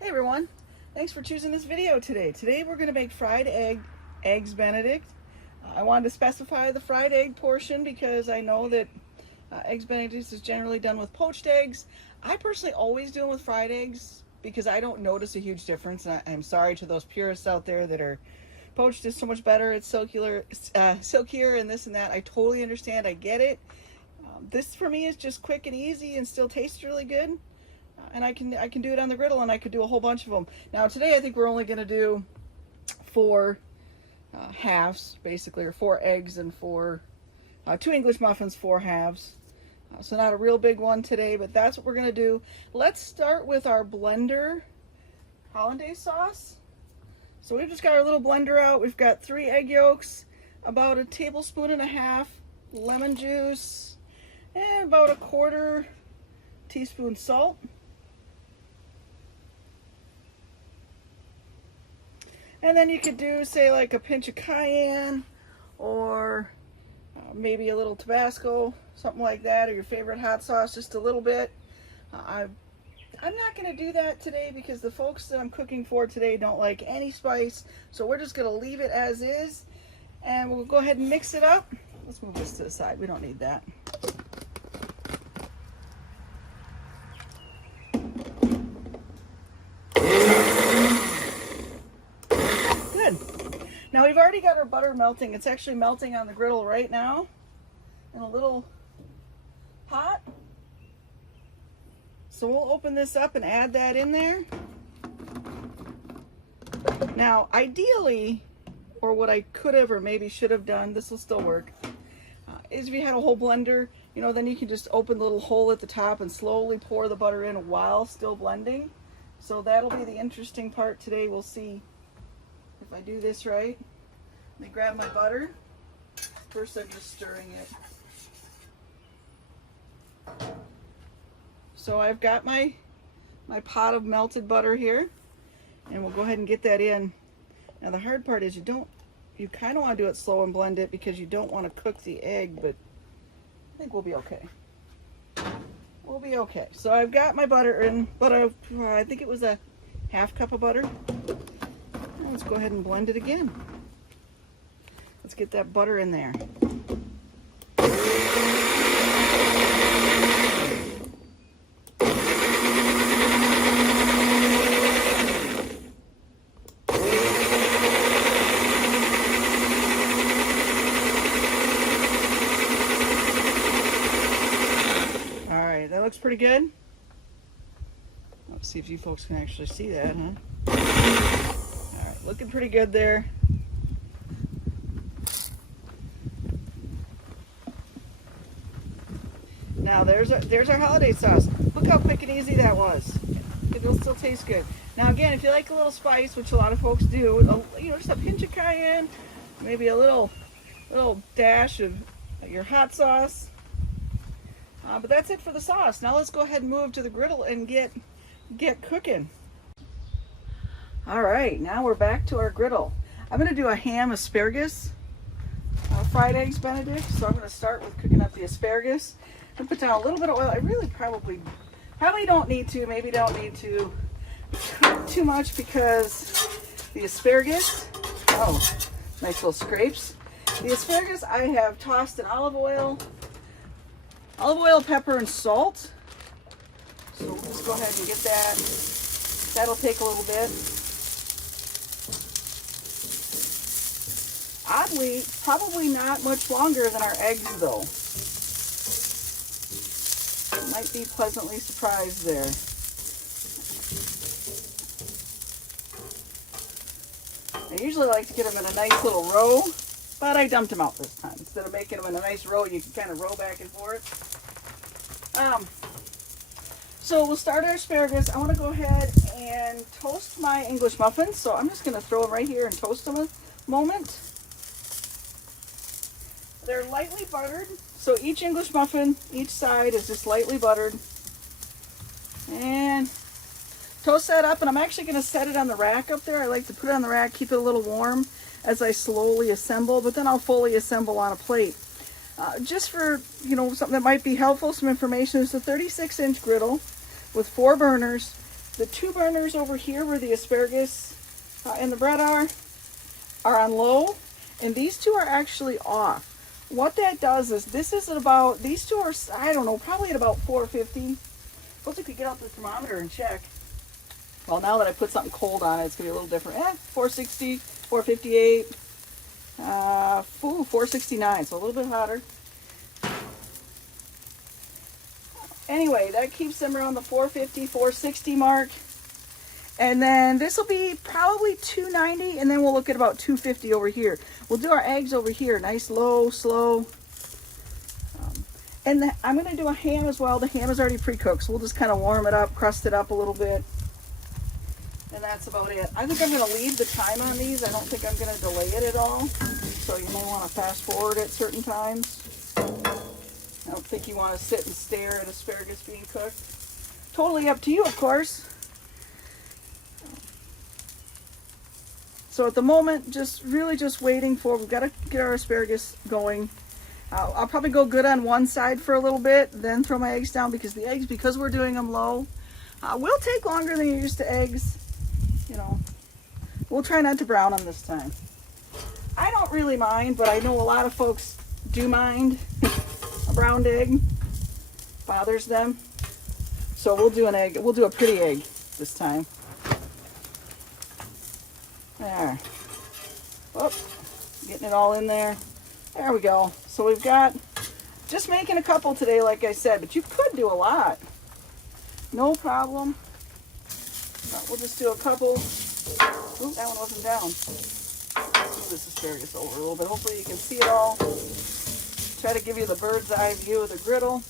Hey everyone, thanks for choosing this video today. Today we're going to make fried eggs Benedict. I wanted to specify the fried egg portion because I know that eggs Benedict is generally done with poached eggs. I personally always do them with fried eggs because I don't notice a huge difference. And I'm sorry to those purists out there that are poached is so much better, it's silkier and this and that. I totally understand, I get it. This for me is just quick and easy and still tastes really good. And I can do it on the griddle, and I could do a whole bunch of them. Now today I think we're only going to do 4 halves basically, or 4 eggs and 2 English muffins, 4 halves. So not a real big one today, but that's what we're going to do. Let's start with our blender Hollandaise sauce. So we've just got our little blender out. We've got 3 egg yolks, about 1.5 tablespoons lemon juice, and about 1/4 teaspoon salt. And then you could do, say, like a pinch of cayenne, or maybe a little Tabasco, something like that, or your favorite hot sauce, just a little bit. I'm not going to do that today because the folks that I'm cooking for today don't like any spice. So we're just going to leave it as is, and we'll go ahead and mix it up. Let's move this to the side. We don't need that. Now we've already got our butter melting. It's actually melting on the griddle right now in a little pot. So we'll open this up and add that in there. Now ideally, or what I could have or maybe should have done, this will still work, is if you had a whole blender, you know, then you can just open the little hole at the top and slowly pour the butter in while still blending. So that'll be the interesting part today. We'll see if I do this right. Let me grab my butter. First I'm just stirring it. So I've got my pot of melted butter here, and we'll go ahead and get that in. Now the hard part is you kind of want to do it slow and blend it because you don't want to cook the egg, but I think we'll be okay. We'll be okay. So I've got my butter in, but I think it was a 1/2 cup of butter. Let's go ahead and blend it again. Let's get that butter in there. All right, that looks pretty good. Let's see if you folks can actually see that, huh? Looking pretty good there. Now there's our Hollandaise sauce. Look how quick and easy that was. It'll still taste good. Now again, if you like a little spice, which a lot of folks do, you know, just a pinch of cayenne, maybe a little dash of your hot sauce. But that's it for the sauce. Now let's go ahead and move to the griddle and get cooking. All right, now we're back to our griddle. I'm going to do a ham asparagus fried eggs Benedict. So I'm going to start with cooking up the asparagus. I'm going to put down a little bit of oil. I really probably don't need to, maybe don't need to cook too much because the asparagus, oh, nice little scrapes. The asparagus I have tossed in olive oil, pepper, and salt. So we'll just go ahead and get that. That'll take a little bit. Oddly, probably not much longer than our eggs though. Might be pleasantly surprised there. I usually like to get them in a nice little row, but I dumped them out this time. Instead of making them in a nice row, you can kind of row back and forth. So we'll start our asparagus. I want to go ahead and toast my English muffins. So I'm just going to throw them right here and toast them a moment. They're lightly buttered, so each English muffin, each side is just lightly buttered. And toast that up, and I'm actually going to set it on the rack up there. I like to put it on the rack, keep it a little warm as I slowly assemble, but then I'll fully assemble on a plate. Just for, you know, something that might be helpful, some information. It's a 36-inch griddle with 4 burners, the two burners over here where the asparagus and the bread are on low, and these two are actually off. What that does is, this is about, these two are, I don't know, probably at about 450. Suppose we could get out the thermometer and check. Well, now that I put something cold on it, it's gonna be a little different. 460, 458, 469, so a little bit hotter. Anyway, that keeps them around the 450, 460 mark. And then this will be probably 290, and then we'll look at about 250 over here. We'll do our eggs over here, nice, low, slow. And I'm going to do a ham as well. The ham is already pre-cooked, so we'll just kind of warm it up, crust it up a little bit. And that's about it. I think I'm going to leave the time on these. I don't think I'm going to delay it at all. So you may want to fast forward at certain times. I don't think you want to sit and stare at asparagus being cooked. Totally up to you, of course. So at the moment, just really just waiting for, we've got to get our asparagus going. I'll probably go good on one side for a little bit, then throw my eggs down, because the eggs, because we're doing them low, will take longer than you're used to eggs. You know, we'll try not to brown them this time. I don't really mind, but I know a lot of folks do mind. A browned egg bothers them. So we'll do an egg, we'll do a pretty egg this time. There. Whoop. Getting it all in there. There we go. So we've got, just making a couple today, like I said, but you could do a lot. No problem. We'll just do a couple. Ooh, that one wasn't down. Let's move this asparagus over a little bit. Hopefully you can see it all. Try to give you the bird's eye view of the griddle.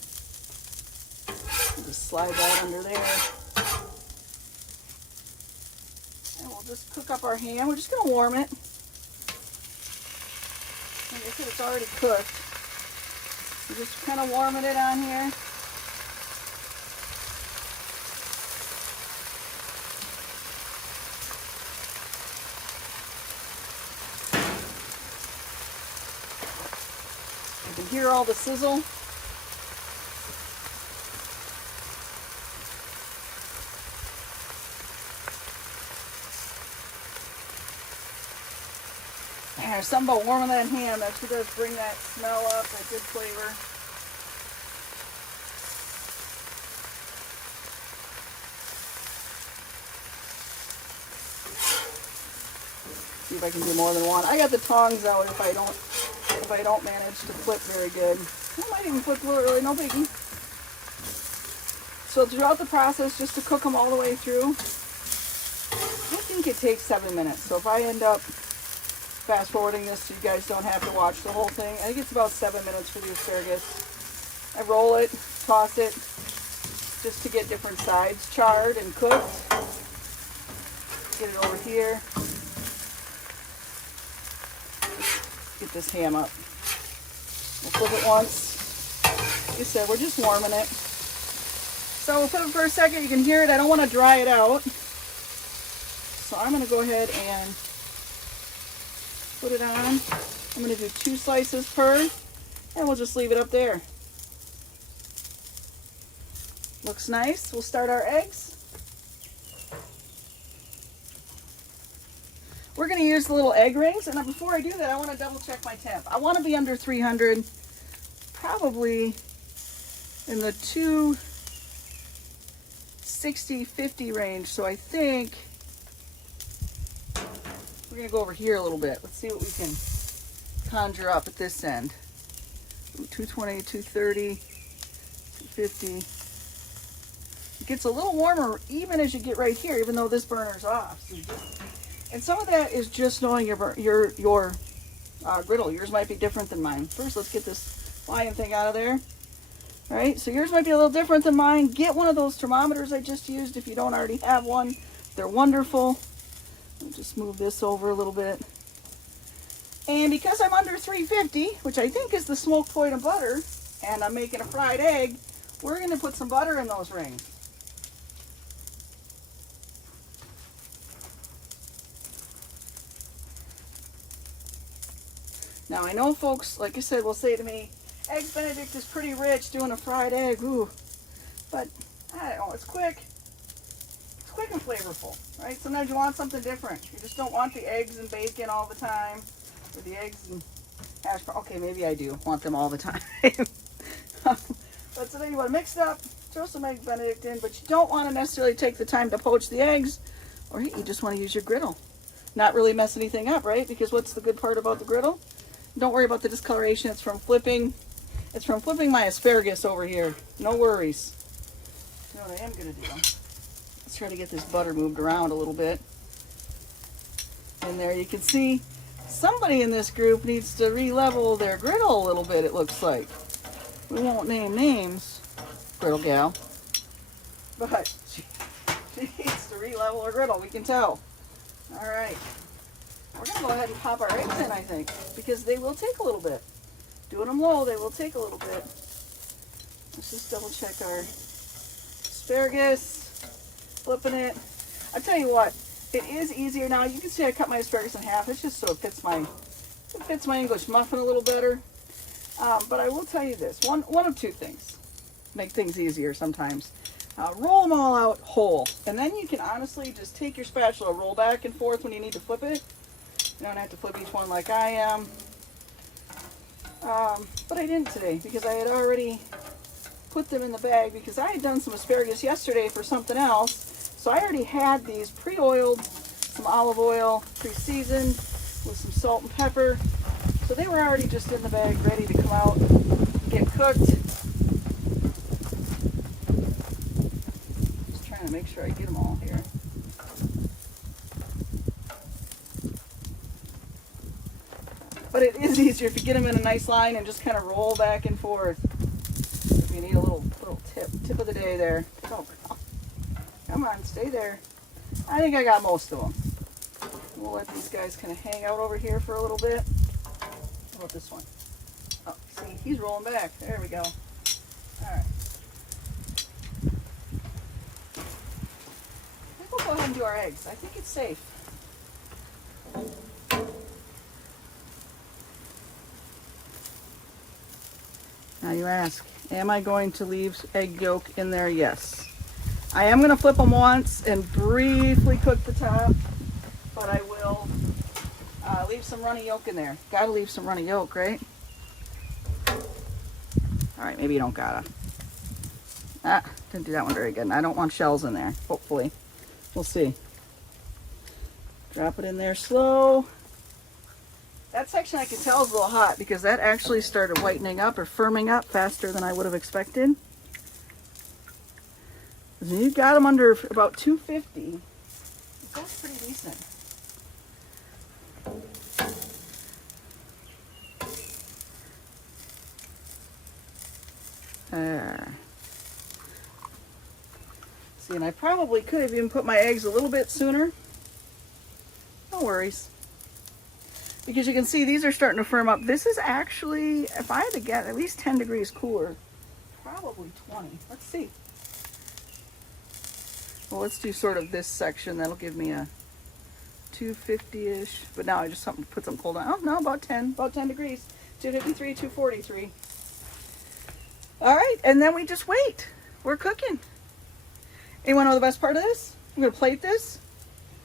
Just slide that under there. And we'll just cook up our ham. We're just going to warm it. Like I said, it's already cooked. We're just kind of warming it on here. You can hear all the sizzle. There's something about warming that ham. That does bring that smell up, that good flavor. See if I can do more than one. I got the tongs out if I don't manage to flip very good. I might even flip really, no biggie. So throughout the process, just to cook them all the way through, I think it takes 7 minutes. So if I end up fast forwarding this so you guys don't have to watch the whole thing, I think it's about 7 minutes for the asparagus. I roll it, toss it, just to get different sides charred and cooked. Get it over here. Get this ham up. We'll flip it once. Like I said, we're just warming it. So we'll put it for a second. You can hear it. I don't want to dry it out. So I'm going to go ahead and put it on. I'm going to do 2 slices per, and we'll just leave it up there. Looks nice. We'll start our eggs. We're going to use the little egg rings, and before I do that, I want to double check my temp. I want to be under 300, probably in the 260, 50 range. So I think we're going to go over here a little bit. Let's see what we can conjure up at this end. Ooh, 220, 230, 250. It gets a little warmer even as you get right here, even though this burner's off. So and some of that is just knowing your griddle. Yours might be different than mine. First, let's get this flying thing out of there. All right, so yours might be a little different than mine. Get one of those thermometers I just used if you don't already have one. They're wonderful. I'll just move this over a little bit. And because I'm under 350, which I think is the smoked point of butter, and I'm making a fried egg, we're going to put some butter in those rings. Now, I know folks, like I said, will say to me, Eggs Benedict is pretty rich doing a fried egg, ooh. But, I don't know, it's quick. It's quick flavorful, right? Sometimes you want something different. You just don't want the eggs and bacon all the time, or the eggs and hash brown. Okay, maybe I do want them all the time. But today you want to mix it up, throw some egg Benedict in, but you don't want to necessarily take the time to poach the eggs, or you just want to use your griddle. Not really mess anything up, right? Because what's the good part about the griddle? Don't worry about the discoloration. It's from flipping my asparagus over here. No worries. You know what I am going to do? Let's try to get this butter moved around a little bit. And there you can see somebody in this group needs to re-level their griddle a little bit, it looks like. We won't name names, griddle gal, but she needs to re-level her griddle, we can tell. All right, we're going to go ahead and pop our eggs in, I think, because they will take a little bit. Doing them low, they will take a little bit. Let's just double check our asparagus, flipping it. I'll tell you what, it is easier now. You can see I cut my asparagus in half. It's just so it fits my English muffin a little better. But I will tell you this, one of two things make things easier sometimes. Roll them all out whole, and then you can honestly just take your spatula, roll back and forth when you need to flip it. You don't have to flip each one like I am. But I didn't today because I had already put them in the bag because I had done some asparagus yesterday for something else. So I already had these pre-oiled, some olive oil, pre-seasoned with some salt and pepper. So they were already just in the bag, ready to come out, get cooked. Just trying to make sure I get them all here. But it is easier if you get them in a nice line and just kind of roll back and forth. If you need a little tip of the day there. Oh, come on, stay there. I think I got most of them. We'll let these guys kind of hang out over here for a little bit. How about this one? Oh, see, he's rolling back. There we go. All right. I think we'll go ahead and do our eggs. I think it's safe. Now you ask, am I going to leave egg yolk in there? Yes. I am going to flip them once and briefly cook the top, but I will leave some runny yolk in there. Gotta leave some runny yolk, right? All right, maybe you don't gotta. Didn't do that one very good. I don't want shells in there, hopefully. We'll see. Drop it in there slow. That section I can tell is a little hot because that actually started whitening up or firming up faster than I would have expected. You got them under about 250. That's pretty decent. See, and I probably could have even put my eggs a little bit sooner. No worries. Because you can see these are starting to firm up. This is actually, if I had to get, at least 10 degrees cooler. Probably 20. Let's see. Well, let's do sort of this section. That'll give me a 250-ish. But now I just put some cold on. Oh, no, about 10 degrees. 253, 243. All right, and then we just wait. We're cooking. And you want to know the best part of this? I'm going to plate this,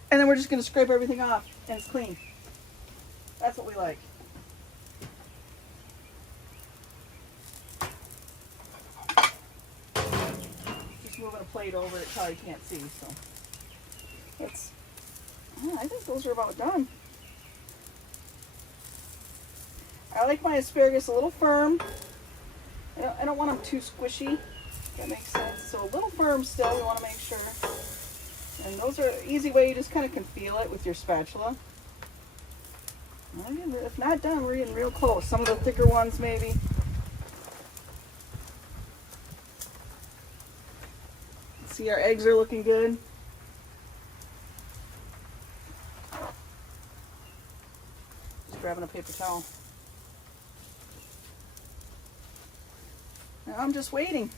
and then we're just going to scrape everything off, and it's clean. That's what we like. Just moving a plate over it, probably can't see, so. I think those are about done. I like my asparagus a little firm. I don't want them too squishy, if that makes sense. So a little firm still, we want to make sure. And those are an easy way, you just kind of can feel it with your spatula. If not done, we're getting real close. Some of the thicker ones maybe. See, our eggs are looking good. Just grabbing a paper towel. Now I'm just waiting.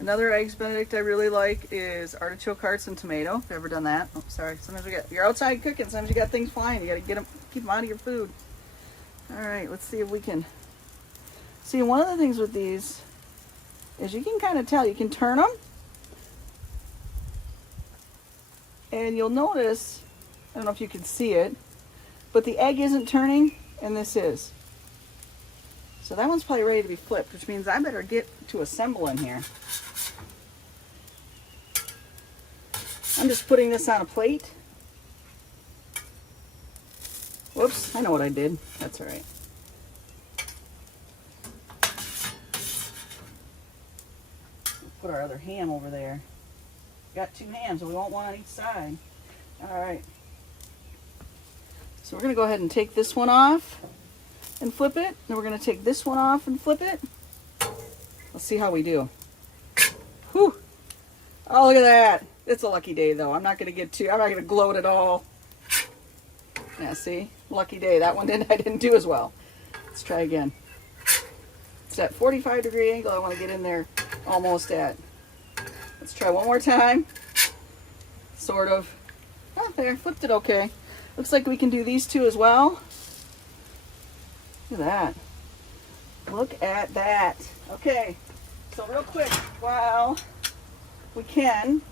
Another eggs Benedict I really like is artichoke hearts and tomato. If you've ever done that. Oh, sorry. Sometimes you're outside cooking. Sometimes you got things flying. You got to keep them out of your food. All right, let's see if we can See, one of the things with these is you can kind of tell, you can turn them, and you'll notice, I don't know if you can see it, but the egg isn't turning, and this is. So that one's probably ready to be flipped, which means I better get to assembling here. I'm just putting this on a plate. Whoops, I know what I did. That's all right. Put our other ham over there. Got two hams, so we want one on each side. All right. So we're going to go ahead and take this one off and flip it. Then we're going to take this one off and flip it. Let's see how we do. Whew. Oh, look at that. It's a lucky day, though. I'm not going to gloat at all. Yeah, see? Lucky day. That one I didn't do as well. Let's try again. It's at 45-degree angle. I want to get in there almost at. Let's try one more time. Sort of. Oh, there. Flipped it okay. Looks like we can do these two as well. Look at that. Look at that. Okay. So real quick, while we can,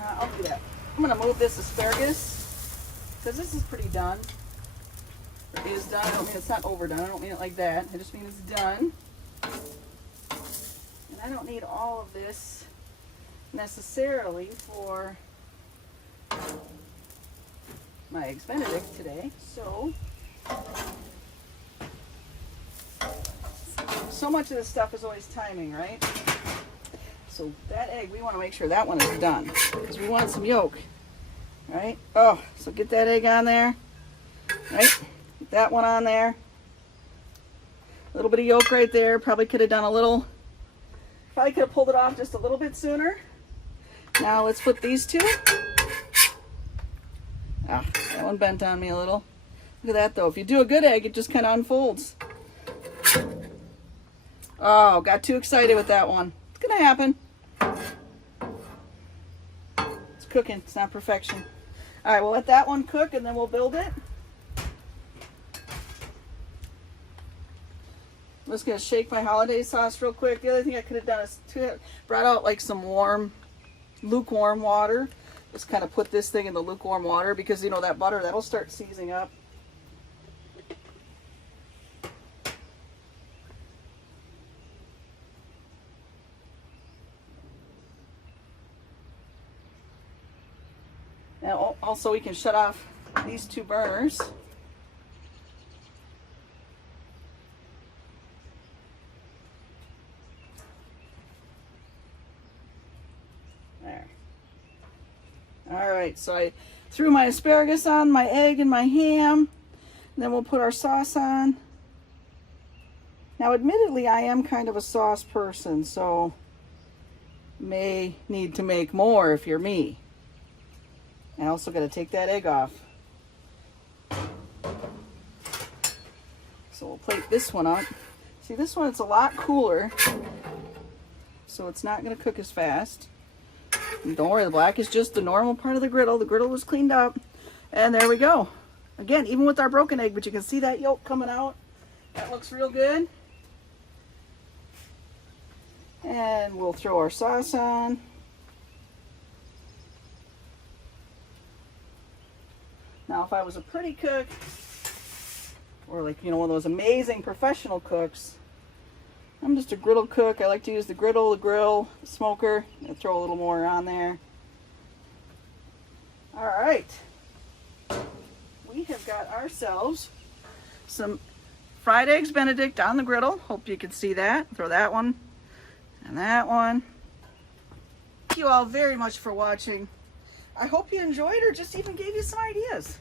I'll do that. I'm going to move this asparagus because this is pretty done. It is done. I don't mean it's not overdone. I don't mean it like that. I just mean it's done. And I don't need all of this necessarily for my Eggs Benedict today. So much of this stuff is always timing, right? So that egg, we want to make sure that one is done because we want some yolk, right? Oh, so get that egg on there, right? Get that one on there. A little bit of yolk right there. Probably could have done a little, probably could have pulled it off just a little bit sooner. Now let's flip these two. Ah, that one bent on me a little. Look at that though. If you do a good egg, it just kind of unfolds. Oh, got too excited with that one. It's gonna happen. It's cooking. It's not perfection. All right, we'll let that one cook and then we'll build it. I'm just gonna shake my hollandaise sauce real quick. The other thing I could have done is brought out like some lukewarm water. Just kind of put this thing in the lukewarm water because you know that butter, that'll start seizing up. Now also we can shut off these two burners. There. All right, so I threw my asparagus on, my egg and my ham. And then we'll put our sauce on. Now admittedly I am kind of a sauce person, so may need to make more if you're me. I also got to take that egg off. So we'll plate this one up. See, this one, it's a lot cooler, so it's not going to cook as fast. And don't worry, the black is just the normal part of the griddle. The griddle was cleaned up, and there we go. Again, even with our broken egg, but you can see that yolk coming out. That looks real good. And we'll throw our sauce on. Now, if I was a pretty cook, or like, you know, one of those amazing professional cooks, I'm just a griddle cook. I like to use the griddle, the grill, the smoker, and throw a little more on there. All right. We have got ourselves some fried eggs Benedict on the griddle. Hope you can see that. Throw that one and that one. Thank you all very much for watching. I hope you enjoyed or just even gave you some ideas.